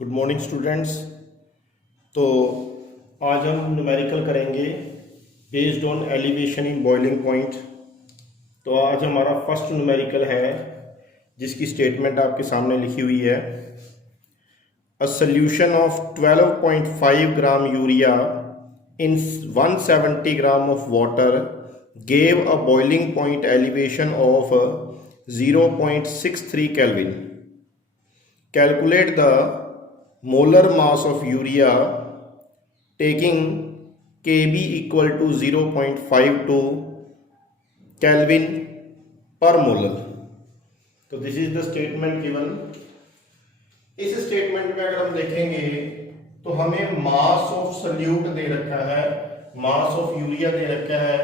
Good morning students. तो आज हम न्यूमेरिकल करेंगे based on elevation in boiling point. तो आज हमारा फर्स्ट न्यूमेरिकल है जिसकी स्टेटमेंट आपके सामने लिखी हुई है। A solution of 12.5 gram urea in 170 gram of water gave a boiling point elevation of 0.63 Kelvin. Calculate the molar mass of urea taking Kb equal to 0.52 Kelvin per molar. तो this is the statement given. इस statement में अगर हम देखेंगे तो हमें mass of salute दे रखा है, मास ऑफ यूरिया दे रखा है,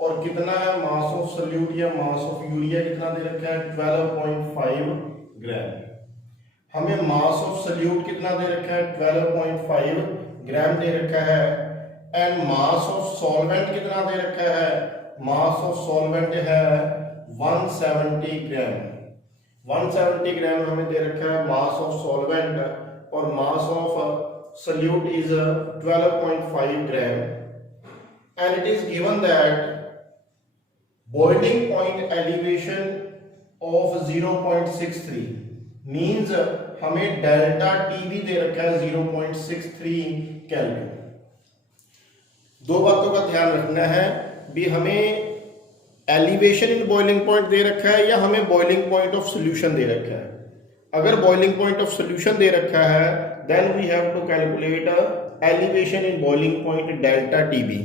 और कितना है मास ऑफ सल्यूट या मास ऑफ यूरिया कितना दे रखा है 12.5 ग्राम। हमें मास ऑफ सल्यूट कितना दे रखा है 12.5 ग्राम दे रखा है, एंड मास ऑफ सॉल्वेंट कितना दे रखा है, मास ऑफ सॉल्वेंट है 170 ग्राम। 170 ग्राम हमें दे रखा है मास ऑफ सॉल्वेंट, और मास of salute is 12.5 gram, and it is given that boiling point elevation of 0.63 means हमें डेल्टा टी भी दे रखा है 0.63 केल्विन। दो बातों का ध्यान रखना है भी, हमें एलिवेशन इन बॉइलिंग पॉइंट दे रखा है या हमें बॉइलिंग पॉइंट ऑफ सॉल्यूशन दे रखा है। अगर बॉइलिंग पॉइंट ऑफ सॉल्यूशन दे रखा है then we have to calculate elevation in boiling point delta TB.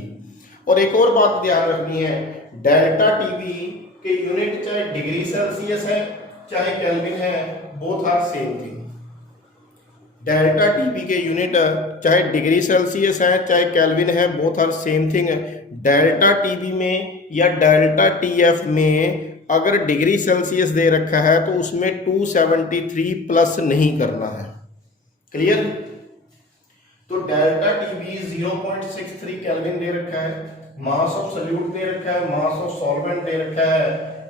और एक और बात ध्यान रखनी है, डेल्टा टीबी के यूनिट चाहे डिग्री सेल्सियस है चाहे केल्विन है, both are same thing. Delta TB के यूनिट चाहे डिग्री सेल्सियस है चाहे केल्विन है, both are same thing. Delta TB में या डेल्टा टीएफ में अगर डिग्री सेल्सियस दे रखा है तो उसमें 273 प्लस नहीं करना है। क्लियर? तो डेल्टा टीबी 0.63 केल्विन दे रखा है, मास ऑफ सल्यूट दे रखा है, मास ऑफ सॉल्वेंट दे रखा है,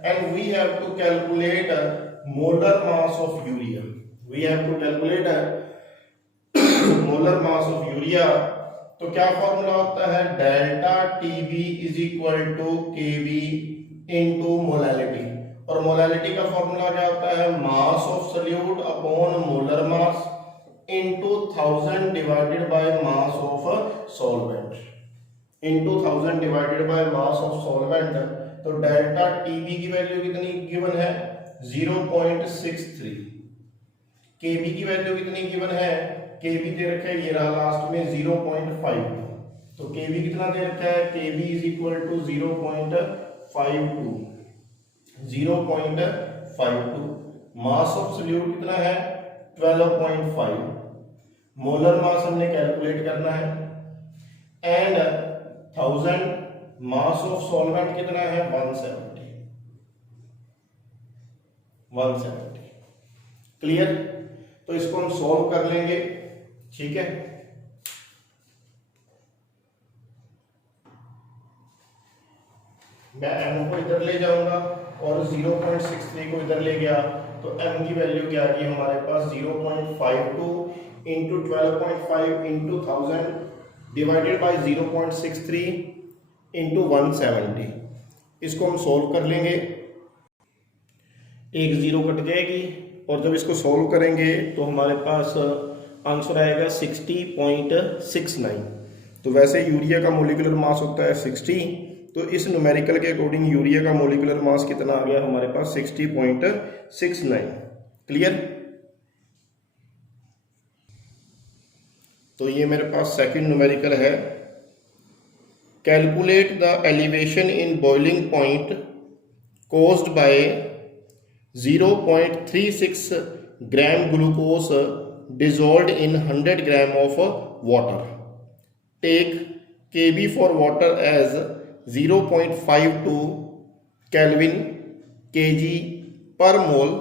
and we have to calculate molar mass of urea. We have to calculate molar mass of urea. तो क्या फॉर्मूला होता है, delta TB is equal to KB into molality, और मोलैलिटी का फॉर्मूला क्या होता है, mass of solute upon molar mass into 1000 divided by mass of solvent, into 1000 divided by mass of solvent. तो डेल्टा टीबी की वैल्यू कितनी गिवन है 0.63, केबी की वैल्यू कितनी गिवन है, केबी दे रखा है ये रहा लास्ट में 0.5। तो केबी कितना दे रखा है, KB is equal to 0.52, 0.52। Mass of solute कितना है 12.5, मोलर मास हमने कैलकुलेट करना है, एंड 1000 मास ऑफ सॉल्वेंट कितना है 170। क्लियर? तो इसको हम सॉल्व कर लेंगे, ठीक है। मैं m को इधर ले जाऊंगा और 0.63 को इधर ले गया, तो m की वैल्यू क्या आ गई हमारे पास 0.52 into 12.5 into 1000 divided by 0.63 into 170। इसको हम सोल्व कर लेंगे, एक जीरो कट जाएगी, और जब इसको सोल्व करेंगे तो हमारे पास आंसर आएगा 60.69। तो वैसे यूरिया का मोलिकुलर मास होता है 60, तो इस न्यूमेरिकल के अकॉर्डिंग यूरिया का मोलिकुलर मास कितना आ गया हमारे पास 60.69। क्लियर? तो ये मेरे पास सेकंड न्यूमेरिकल है। Calculate the elevation in boiling point caused by 0.36 gram glucose dissolved in 100 gram of water. Take Kb for water as 0.52 Kelvin kg per mole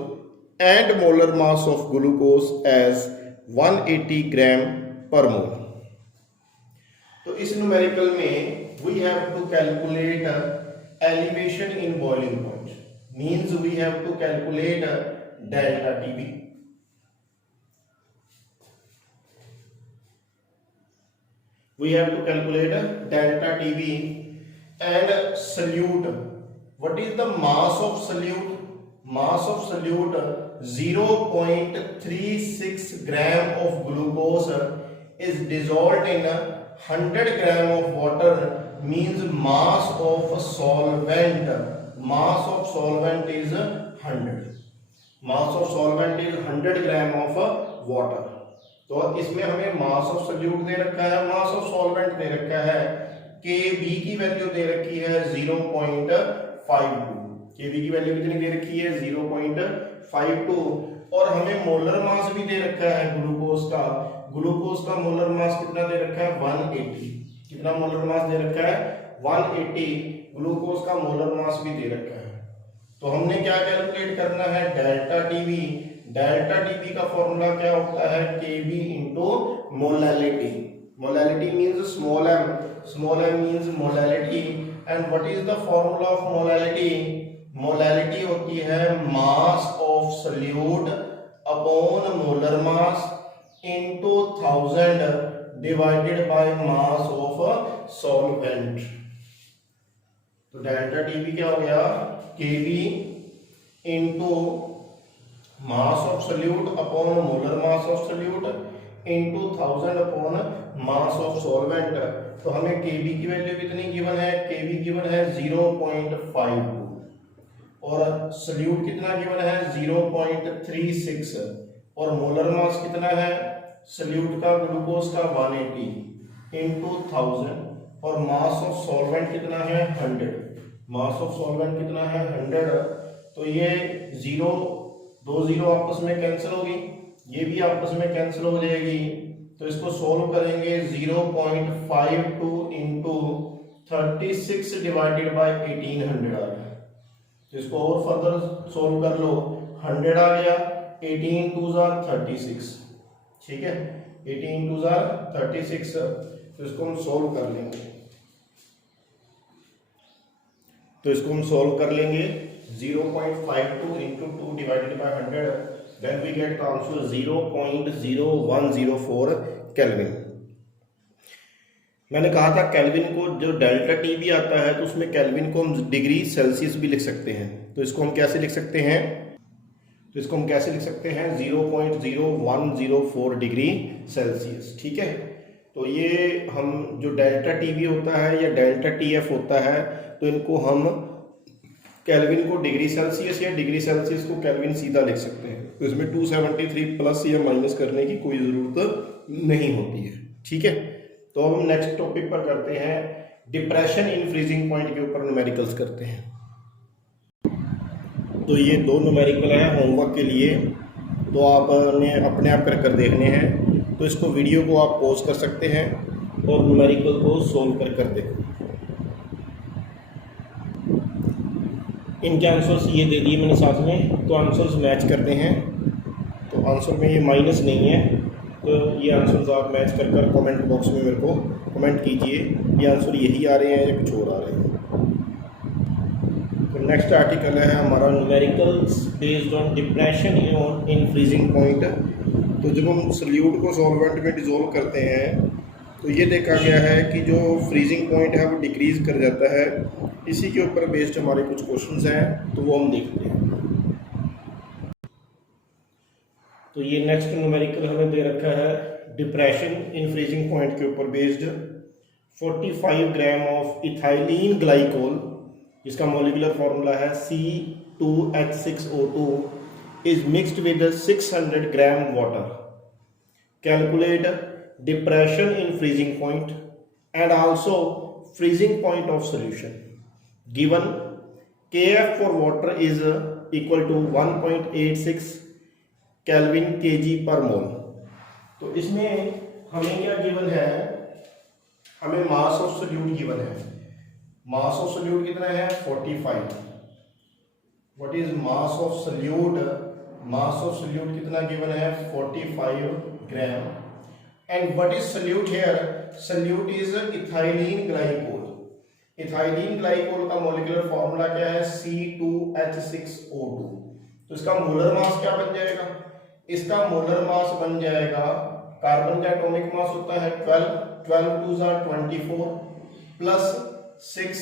and molar mass of glucose as 180 gram per mole. तो इस numerical में we have to calculate elevation in boiling point, means we have to calculate delta TB. we have to calculate delta TB and solute. What is the mass of solute? Mass of solute 0.36 gram of glucose is dissolved in 100 gram of water, means mass of solvent. Mass of solvent is 100. Mass of solvent is 100 gram of water. तो इसमें हमें mass of solute दे रखा है, mass of solvent दे रखा है, Kb की value दे रखी है 0.52। Kb की वैल्यू कितनी दे रखी है 0.52, और हमें मोलर मास भी दे रखा है ग्लूकोज का। ग्लूकोज का मोलर मास कितना दे रखा है 180। कितना मोलर मास दे रखा है 180। ग्लूकोज का मोलर मास भी दे रखा है। तो हमने क्या कैलकुलेट करना है डेल्टा टीबी। डेल्टा टीबी का फॉर्मूला क्या होता है Kb into molality. Molality means small m, small m means molality, and what is the formula of molality? Molality होती है mass of solute upon molar mass into 1000 divided by mass of solvent. तो डेल्टा TB क्या हो गया Kb into mass of solute upon molar mass of solute into 1000 upon mass of solvent. तो हमें Kb की वैल्यू कितनी गिवन है? Kb गिवन है 0.52 और सोल्यूट कितना गिवन है 0.36 और मोलर मास कितना है सोल्यूट का ग्लूकोज का 180 इनटू 1000 और मास ऑफ सॉल्वेंट कितना है 100। मास ऑफ सॉल्वेंट कितना है 100। तो ये 2 जीरो आपस में कैंसिल होगी, ये भी आपस में कैंसिल हो जाएगी। तो इसको सोल्व करेंगे 0.52 इंटू 36 डिवाइडेड बाय 1800 आ गया। तो इसको और फर्दर सोल्व कर लो, 100 आ गया, 18 2 36, ठीक है, 18 2 36। तो इसको हम सोल्व कर लेंगे। तो इसको हम सोल्व कर लेंगे 0.52 into 2 divided by 100, then we get the answer 0.0104 kelvin. मैंने कहा था केल्विन को, जो डेल्टा टी भी आता है तो उसमें केल्विन को हम डिग्री सेल्सियस भी लिख सकते हैं। तो इसको हम कैसे लिख सकते हैं? तो इसको हम कैसे लिख सकते हैं 0.0104 डिग्री सेल्सियस, ठीक है। तो ये हम जो डेल्टा टी भी होता है या डेल्टा टी एफ होता है, तो इनको हम केल्विन को डिग्री सेल्सियस या डिग्री सेल्सियस को केल्विन सीधा लिख सकते हैं। तो इसमें 273 प्लस या माइनस करने की कोई ज़रूरत नहीं होती है, ठीक है। तो अब हम नेक्स्ट टॉपिक पर करते हैं, डिप्रेशन इन फ्रीजिंग पॉइंट के ऊपर न्यूमेरिकल्स करते हैं। तो ये 2 न्यूमेरिकल हैं होमवर्क के लिए, तो आपने अपने आप कर देखने हैं। तो इसको वीडियो को आप पॉज कर सकते हैं और न्यूमेरिकल को सोल्व कर देखो। इनके आंसर्स ये दे दिए मैंने साथ में, तो आंसर्स मैच करते हैं। तो आंसर में ये माइनस नहीं है, तो ये आंसर्स आप मैच कर कमेंट बॉक्स में मेरे को कमेंट कीजिए, ये आंसर यही आ रहे हैं या कुछ और आ रहे हैं। तो नेक्स्ट आर्टिकल है हमारा numericals based on depression in freezing point. तो जब हम सोल्यूट को सॉल्वेंट में डिसॉल्व करते हैं तो ये देखा गया है कि जो फ्रीजिंग पॉइंट है वो डिक्रीज कर जाता है। इसी के ऊपर बेस्ड हमारे कुछ क्वेश्चंस हैं, तो वो हम देखते हैं। तो ये नेक्स्ट न्यूमेरिकल हमें दे रखा है डिप्रेशन इन फ्रीजिंग पॉइंट के ऊपर based. 45 gram of ethylene glycol, जिसका मॉलिक्यूलर फॉर्मूला है C2H6O2, is mixed with 600 gram water. Calculate depression in freezing point and also freezing point of solution. Given Kf for water is equal to 1.86 Kelvin kg per mole. तो इसमें हमें क्या given है? हमें mass of solute given है। Mass of solute कितना है 45। What is mass of solute? Mass of solute कितना गिवन है 45 ग्राम। And what is solute here? Solute is ethylene glycol. Ethylene glycol का मॉलिक्यूलर फॉर्मूला क्या है C2H6O2। तो इसका मोलर मास क्या बन जाएगा? इसका मोलर मास बन जाएगा कार्बन का एटॉमिक मास होता है 12, 12 2 are 24 प्लस 6,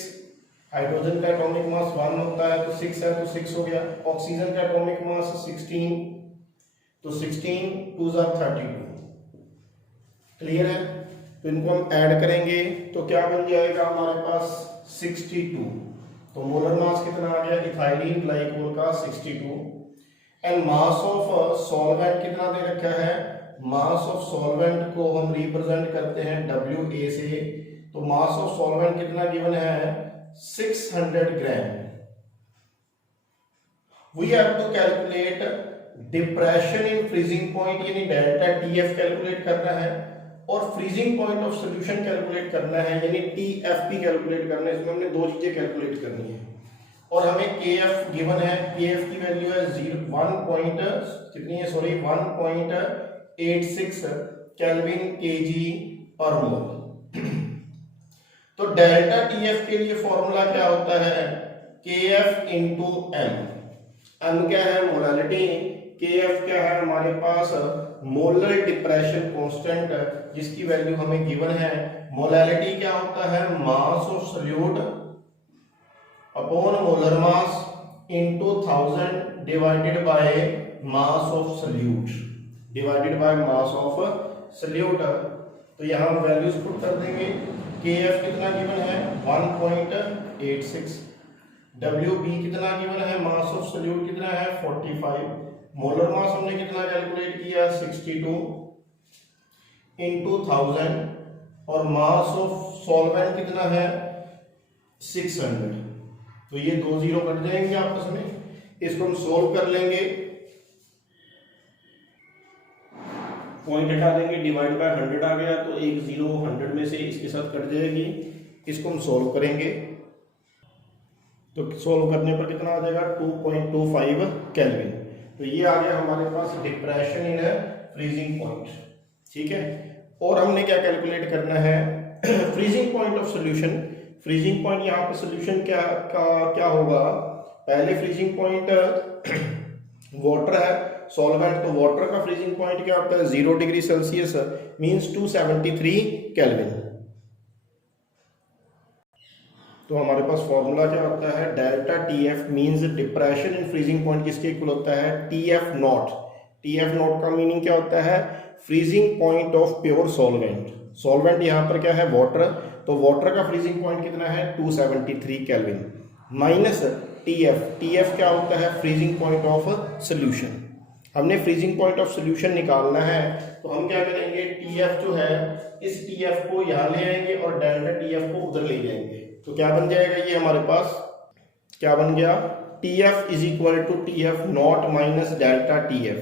हाइड्रोजन का एटॉमिक मास 1 होता है तो 6 है तो 6 हो गया। ऑक्सीजन का एटॉमिक मास 16 तो 16 2 are 32। क्लियर है? तो इनको हम ऐड करेंगे तो क्या बन जाएगा हमारे पास 62। तो मोलर मास कितना आ गया इथाइलिन ग्लाइकोल का 62। एंड मास ऑफ सॉल्वेंट कितना दे रखा है, मास ऑफ सॉल्वेंट को हम रिप्रेजेंट करते हैं WA से। तो मास ऑफ सॉल्वेंट कितना गिवन है 600 gram. We have to calculate depression in freezing point यानी डेल्टा TF कैलकुलेट करना है और freezing point of solution calculate करना है यानी TFP कैलकुलेट करना है। इसमें हमने दो चीजें कैलकुलेट करनी है और हमें KF गिवन है, KF की वैल्यू है 1.86 केल्विन kg पर मोल। तो डेल्टा TF के लिए फॉर्मूला क्या होता है KF इंटू M। M क्या है मोलालिटी, KF क्या है हमारे पास मोलर डिप्रेशन कांस्टेंट जिसकी वैल्यू हमें गिवन है। मोलालिटी क्या होता है mass of solute upon molar mass into 1000 divided by mass of solute divided by mass of solute. तो यहां वैल्यूज पुट कर देंगे। KF कितना गिवन है 1.86, WB कितना गिवन है मास ऑफ सॉल्यूट कितना है 45, मोलर मास हमने कितना कैलकुलेट किया 62 इनटू 1000 और मास ऑफ सॉल्वेंट कितना है 600। तो ये दो जीरो कट जाएंगे आपस में, इसको हम सोल्व कर लेंगे, पॉइंट हटा देंगे, डिवाइड बाय 100 आ गया तो एक जीरो 100 में से इसके साथ कट जाएगी। इसको हम सोल्व करेंगे तो सोल्व करने पर कितना आ जाएगा 2.25 केल्विन। तो ये आ गया हमारे पास डिप्रेशन इन फ्रीजिंग पॉइंट। ठीक है, और हमने क्या कैलकुलेट करना है freezing point of solution. Freezing point यहाँ पे सॉल्यूशन क्या होगा, पहले फ्रीजिंग पॉइंट वाटर है सॉल्वेंट, तो वाटर का फ्रीजिंग पॉइंट क्या होता है 0 डिग्री सेल्सियस मींस 273 केल्विन। तो हमारे पास फॉर्मूला क्या होता है delta TF means depression in freezing point किसके इक्वल होता है TF नॉट। TF नॉट का मीनिंग क्या होता है freezing point of pure solvent. Solvent यहाँ पर क्या है वाटर, तो वाटर का फ्रीजिंग पॉइंट कितना है 273 केल्विन माइनस TF क्या होता है फ्रीजिंग पॉइंट ऑफ सॉल्यूशन। हमने फ्रीजिंग पॉइंट ऑफ सॉल्यूशन निकालना है तो हम क्या करेंगे TF जो है इस TF को यहाँ ले आएंगे और डेल्टा TF को उधर ले जाएंगे। तो क्या बन जाएगा ये हमारे पास क्या बन गया TF is equal to TF not minus delta TF।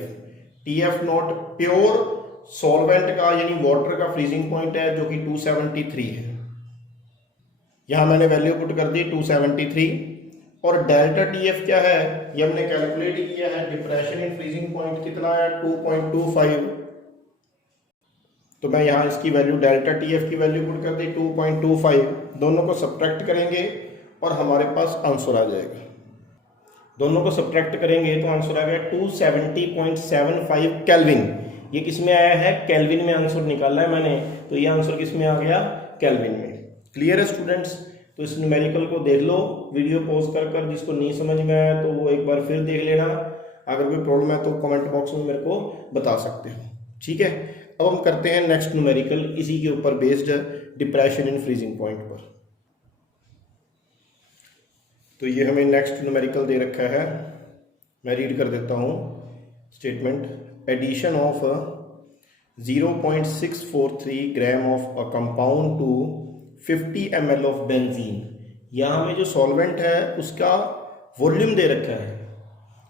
TF not pure solvent का यानी वाटर का फ्रीजिंग पॉइंट है जो कि 273 है, यहां मैंने वैल्यू पुट कर दी 273। और डेल्टा TF क्या है ये हमने कैलकुलेट किया है, डिप्रेशन इन फ्रीजिंग पॉइंट कितना है 2.25। तो मैं यहां इसकी वैल्यू डेल्टा TF की वैल्यू पुट कर दी 2.25, दोनों को सब्ट्रैक्ट करेंगे और हमारे पास आंसर आ जाएगा। दोनों को सब्ट्रैक्ट करेंगे तो आंसर आ गया 270.75 केल्विन। ये किस में आया है केल्विन में आंसर निकाला है मैंने, तो ये आंसर किस में आ गया केल्विन में। क्लियर है स्टूडेंट्स? तो इस न्यूमेरिकल को देख लो वीडियो पॉज कर जिसको नहीं समझ में आया तो वो एक बार फिर देख लेना। अगर कोई प्रॉब्लम है तो कमेंट बॉक्स में मेरे को बता सकते हो। ठीक है, अब हम करते हैं नेक्स्ट न्यूमेरिकल इसी के ऊपर based depression in freezing point पर। तो ये हमें नेक्स्ट न्यूमेरिकल दे रखा है, मैं रीड कर देता हूँ statement. Addition of 0.643 gram of a compound to 50 ml of benzene. यहाँ में जो सॉल्वेंट है उसका वॉल्यूम दे रखा है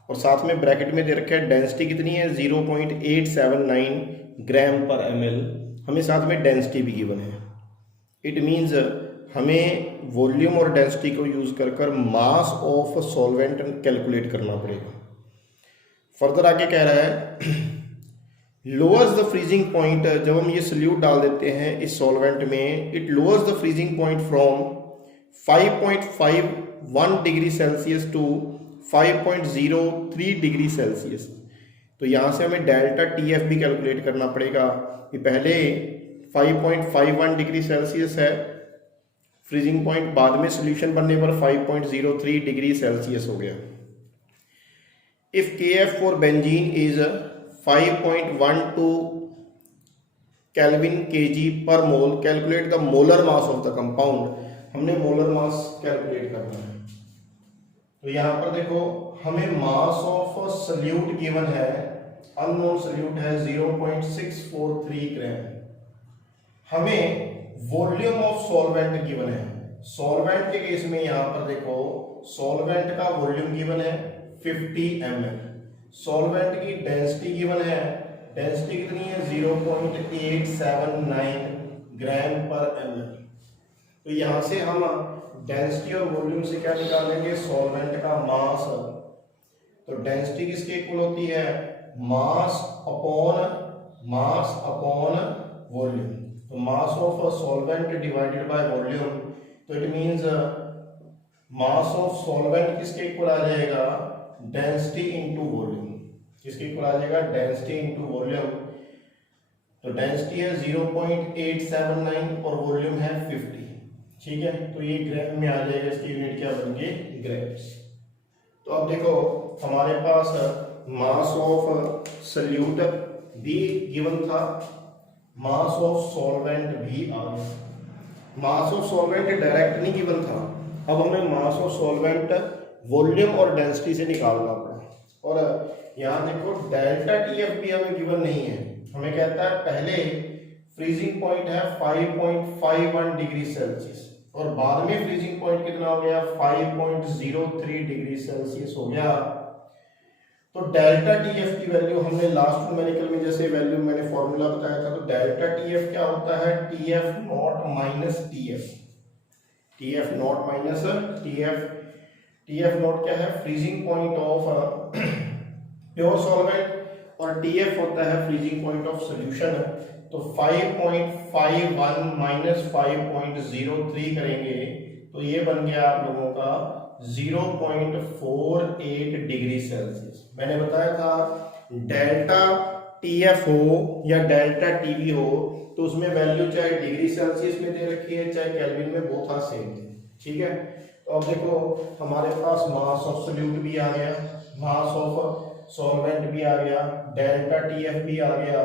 और साथ में ब्रैकेट में दे रखा है डेंसिटी कितनी है 0.879 ग्राम पर ml। हमें साथ में डेंसिटी भी गिवन है। इट मीन्स हमें वॉल्यूम और डेंसिटी को यूज कर मास ऑफ सॉल्वेंट कैलकुलेट करना पड़ेगा। फर्दर आगे कह रहा है लोअर्स द फ्रीजिंग पॉइंट, जब हम ये सल्यूट डाल देते हैं इस सॉल्वेंट में, it lowers the freezing point from 5.51 degree Celsius to 5.03 degree Celsius. तो यहाँ से हमें डेल्टा TF भी कैलकुलेट करना पड़ेगा कि पहले 5.51 डिग्री सेल्सियस है फ्रीजिंग पॉइंट, बाद में सोल्यूशन बनने पर 5.03 डिग्री सेल्सियस हो गया। If KF for benzene is 5.12 kelvin kg per mole, calculate the molar mass of the compound. हमने मोलर मास कैलकुलेट करना है। तो यहाँ पर देखो हमें मास ऑफ सल्यूट गिवन है, अननोन सल्यूट है 0.643 ग्राम। हमें वॉल्यूम ऑफ सॉल्वेंट गिवन है। सॉल्वेंट के केस में यहाँ पर देखो सॉल्वेंट का वॉल्यूम गिवन है 50 ml। सॉल्वेंट की डेंसिटी गिवन है, डेंसिटी कितनी है 0.879 ग्राम पर ml। तो यहाँ से हम डेंसिटी और वॉल्यूम से क्या निकालेंगे, सॉल्वेंट का मास। तो डेंसिटी किसके इक्वल होती है, मास अपॉन वॉल्यूम। तो mass of solvent divided by volume, तो it means mass of solvent किसके इक्वल आ जाएगा, डेंसिटी इनटू वॉल्यूम। किसके इक्वल आ जाएगा, डेंसिटी इनटू वॉल्यूम। तो डेंसिटी है 0.879 और वॉल्यूम है 50। ठीक है, तो ये ग्राम में आ जाएगा, इसकी यूनिट क्या बन गई, ग्राम्स। तो अब देखो हमारे पास मास ऑफ सल्यूट भी गिवन था, मास ऑफ सॉल्वेंट भी आ गया। मास ऑफ सॉल्वेंट डायरेक्ट नहीं गिवन था, अब हमें मास ऑफ सॉल्वेंट वॉल्यूम और डेंसिटी से निकालना पड़ा। और यहाँ देखो डेल्टा TF भी हमें गिवन नहीं है। हमें कहता है पहले फ्रीजिंग पॉइंट है 5.51 डिग्री सेल्सियस और बाद में फ्रीजिंग पॉइंट कितना हो गया, 5.03 डिग्री सेल्सियस हो गया। तो डेल्टा TF की वैल्यू हमने लास्ट न्यूमेरिकल में जैसे वैल्यू मैंने फॉर्मूला बताया था, तो डेल्टा TF क्या होता है, TF not minus TF। TF not minus TF not क्या है, freezing point of pure solvent, और TF होता है फ्रीजिंग पॉइंट ऑफ सॉल्यूशन। तो 5.51 माइनस 5.03 करेंगे तो ये बन गया आप लोगों का 0.48 डिग्री सेल्सियस। मैंने बताया था डेल्टा TF हो या डेल्टा TV हो तो उसमें वैल्यू चाहे डिग्री सेल्सियस में दे रखी है चाहे केल्विन में, बोथ आर सेम। ठीक है, तो अब देखो हमारे पास मास ऑफ सॉल्यूट भी आ गया, मास ऑफ सॉल्वेंट भी आ गया, डेल्टा TF भी आ गया,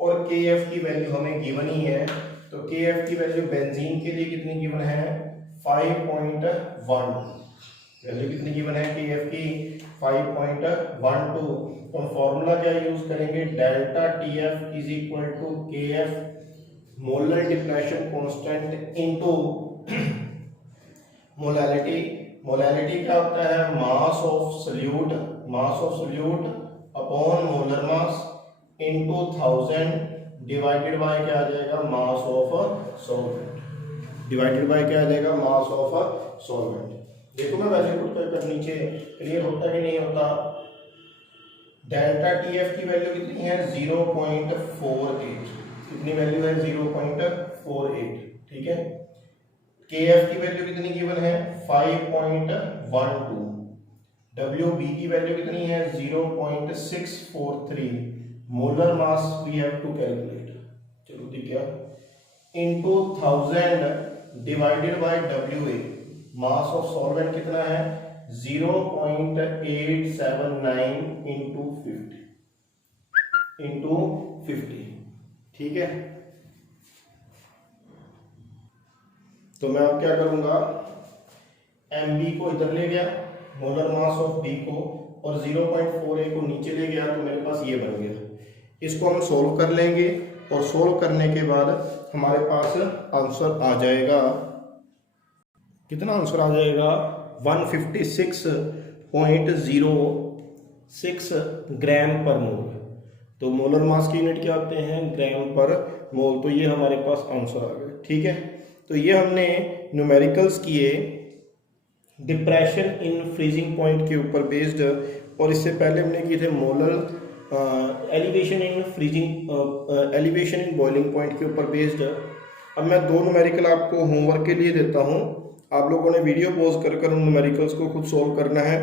और KF की वैल्यू हमें गिवन ही है। तो KF की वैल्यू बेंजीन के लिए कितनी गिवन है, 5.12। वैल्यू कितनी गिवन है KF की, 5.12। तो हम फॉर्मूला क्या यूज करेंगे, delta TF is equal to KF molar depression constant into molality. Molality क्या होता है, mass of solute upon molar mass into 1000 divided by क्या आ जाएगा, mass of solvent, divided by क्या आ जाएगा, मास ऑफ सॉल्वेंट। देखो मैं वैल्यू पुट कर नीचे, क्लियर होता है कि नहीं होता। डेल्टा TF की वैल्यू कितनी है, 0.48। कितनी वैल्यू है, 0.48। ठीक है, KF की वैल्यू कितनी गिवन है, 5.12। WB की वैल्यू कितनी है, 0.643। Molar mass we have to calculate, चलो ठीक है, into 1000 divided by WA। Mass of solvent कितना है, 0.879 इंटू 50। ठीक है, तो मैं अब क्या करूंगा, MB को इधर ले गया, मोलर मास ऑफ B को, और 0.48 को नीचे ले गया, तो मेरे पास ये बन गया। इसको हम सोल्व कर लेंगे और सोल्व करने के बाद हमारे पास आंसर आ जाएगा, कितना आंसर आ जाएगा, 156.06 ग्राम पर मोल। तो मोलर मास की यूनिट क्या होते हैं, ग्राम पर मोल। तो ये हमारे पास आंसर आ गया। ठीक है, तो ये हमने न्यूमेरिकल्स किए डिप्रेशन इन फ्रीजिंग पॉइंट के ऊपर बेस्ड, और इससे पहले हमने किए थे molar elevation in boiling point के ऊपर बेस्ड। अब मैं दो न्यूमेरिकल आपको होमवर्क के लिए देता हूं, आप लोगों ने वीडियो पॉज कर उन न्यूमेरिकल्स को खुद सोल्व करना है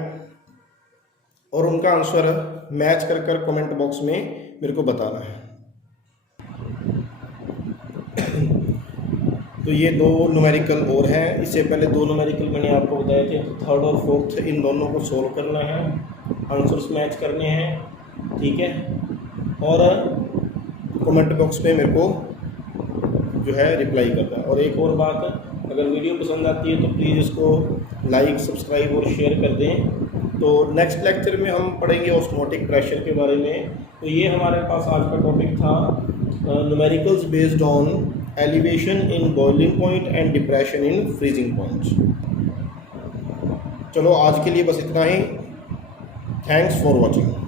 और उनका आंसर मैच कर कर कमेंट बॉक्स में मेरे को बताना है। तो ये 2 न्यूमेरिकल और हैं। इससे पहले 2 न्यूमेरिकल मैंने आपको बताए थे, थर्ड और फोर्थ, इन दोनों को सोल्व करना है, आंसर्स मैच करने हैं, ठीक है। और कमेंट बॉक्स में मेरे को जो है रिप्लाई करना है। और एक और बात, अगर वीडियो पसंद आती है तो प्लीज़ इसको लाइक, सब्सक्राइब और शेयर कर दें। तो नेक्स्ट लेक्चर में हम पढ़ेंगे ऑस्मोटिक प्रेशर के बारे में। तो ये हमारे पास आज का टॉपिक था, numericals based on elevation in boiling point and depression in freezing points. चलो आज के लिए बस इतना ही। Thanks for watching.